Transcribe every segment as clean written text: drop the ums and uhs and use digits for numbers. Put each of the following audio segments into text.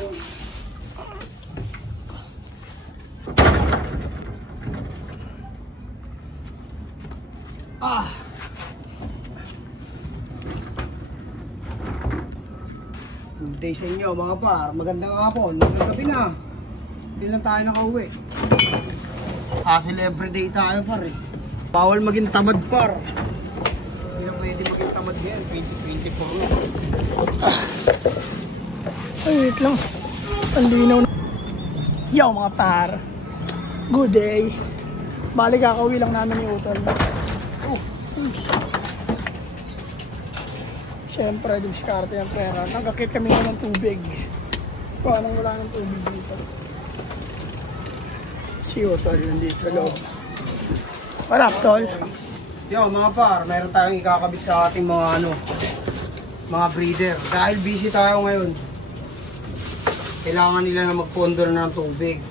Good day sa inyo mga par. Magandang hapon. Gabi na. Hindi lang tayo nakauwi. Hassle everyday tayo par eh. Bawal maging tamad par. Hindi na pwede maging tamad ngayon. 2024 na. Ay, wait lang. Palinaw na. Yo mga par. Good day. Bali kakauwi lang namin ni Utol. Siyempre, diskarte yung pera. Nagkakit kami ng tubig. Kung anong wala ng tubig dito. Si Utol nandito sa loob. What up, Tol? Yo mga par, mayroon tayong ikakabit sa ating mga mga breeder. Dahil busy tayo ngayon, kailangan nila na magpondo na ng tubig.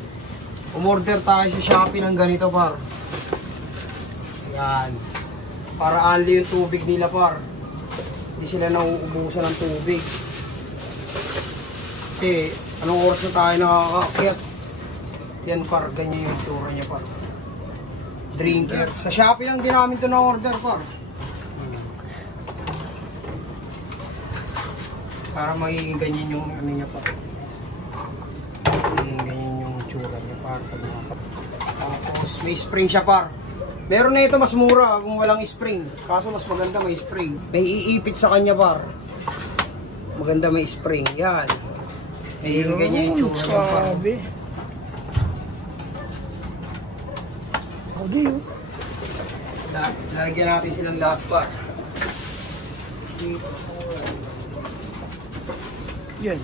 Umorder tayo sa Shopee ng ganito par. Yan. Para only yung tubig nila par. Hindi sila nauubusan ng tubig. Kasi anong oras na tayo nakakaakyat. Yan par, ganyan yung itsura niya par. Drinker. Sa Shopee lang din namin ito na-order par. Para magiging ganyan yung ano niya par. Magiging ganyan yung itsura niya par. Tapos may spring siya par. Meron na ito mas mura kung walang spring. Kaso mas maganda may spring. May iipit sa kanya par. Maganda may spring. Yan. Ayun ganyan yung tsura par. Sabi. Sabi yun. Lalagyan natin silang lahat par. Yan.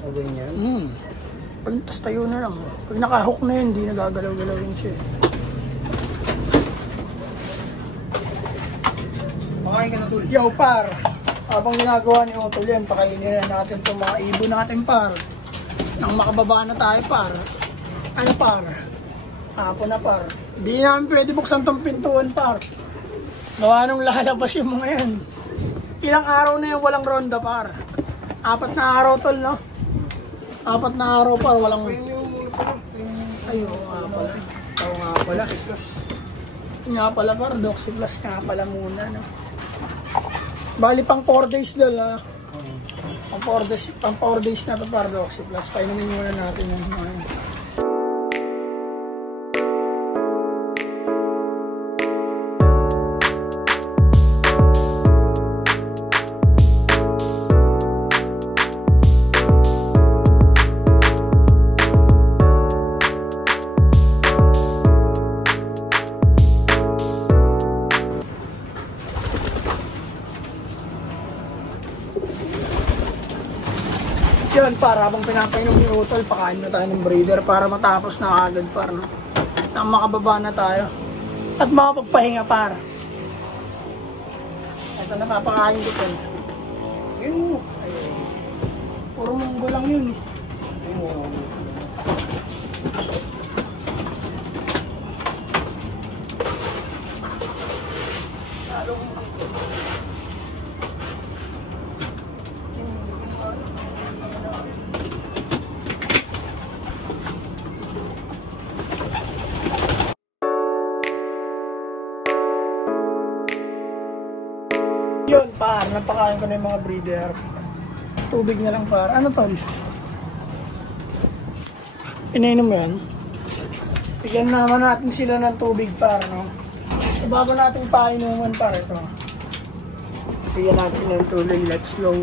O ganyan. Pagtas tayo na lang. Pag nakahook na yun, hindi nagagalaw-galawin siya. Makain ka na tol. Yo par, habang ginagawa ni Utol yan, pakainin na natin itong mga ibon natin par. Nang makababa na tayo par. Ano par? Hapon na par. Hindi namin pwede buksan itong pintuan par. Gawa nung lalabas yung mga yan. Ilang araw na yung walang ronda par. 4 na araw tol no? 4 na araw par walang... Ayun nga pala. Oo nga pala. Nga pala par, Doxy Plus nga pala muna no? Bali pang 4 days dal ha. Pang 4 days na to par Doxy Plus. Painumin muna natin yung mga yun. Yun para habang pinapainom ni Utol, pakain na tayo ng breeder para matapos na agad par no? Nang makababa na tayo at makapagpahinga para. Ito na papakain ko ito. Yun. Puro munggo lang yun eh. Yun par, napakain ko na yung mga breeder. Tubig na lang par. Ano tol? Pinainom mo yan? Bigyan naman natin sila ng tubig par no? So bago natin painuman par ito. Bigyan natin sila ng tubig. Let's go.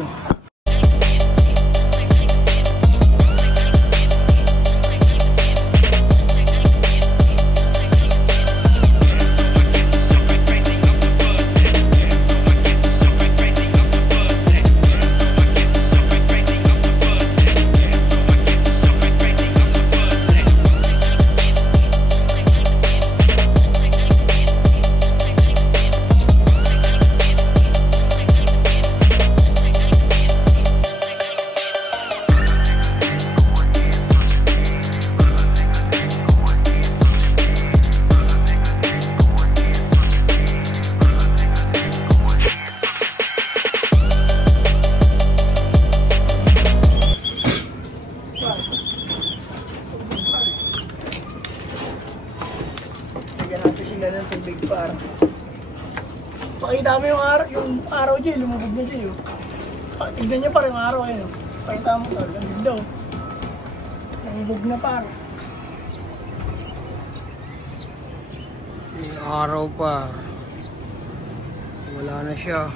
Kita mo yung araw dyan, lumubog na dyan. Tignan niyo par yung araw eh. Pakita mo tol, ang ganda oh. Lumubog na par. May araw par. Wala na siya.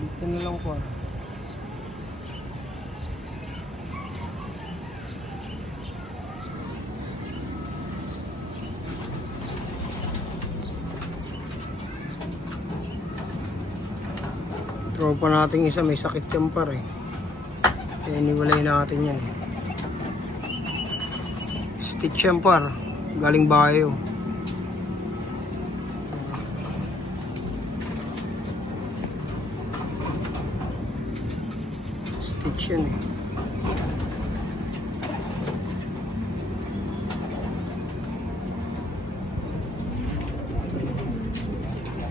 Dito na lang par. Tropa natin isa, may sakit yan par eh. Kaya iniwalay natin yan eh. Stitch yan par. Galing bayo. Stitch yan eh.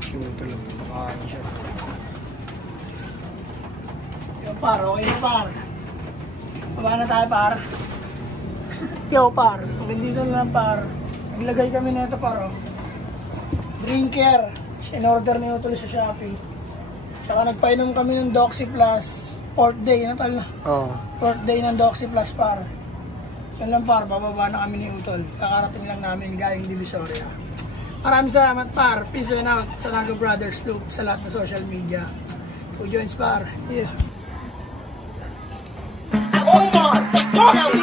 Sinuto lang. Pakain siya. Par, okay na par. Baba na tayo par. Yo par, hanggang dito na lang par. Naglagay kami na ito par oh. Drinker. In-order ni Utol sa Shopee. Tsaka nagpainom kami ng Doxy Plus. 4th day na tal na. Oo. 4th day ng Doxy Plus par. Yan lang par, bababa na kami ni Utol. Kakarating lang namin galing Divisoria. Maraming salamat par. Peace and out sa Naga Brothers Loop sa lahat ng social media. Who joins par? Yeah. Oh my God!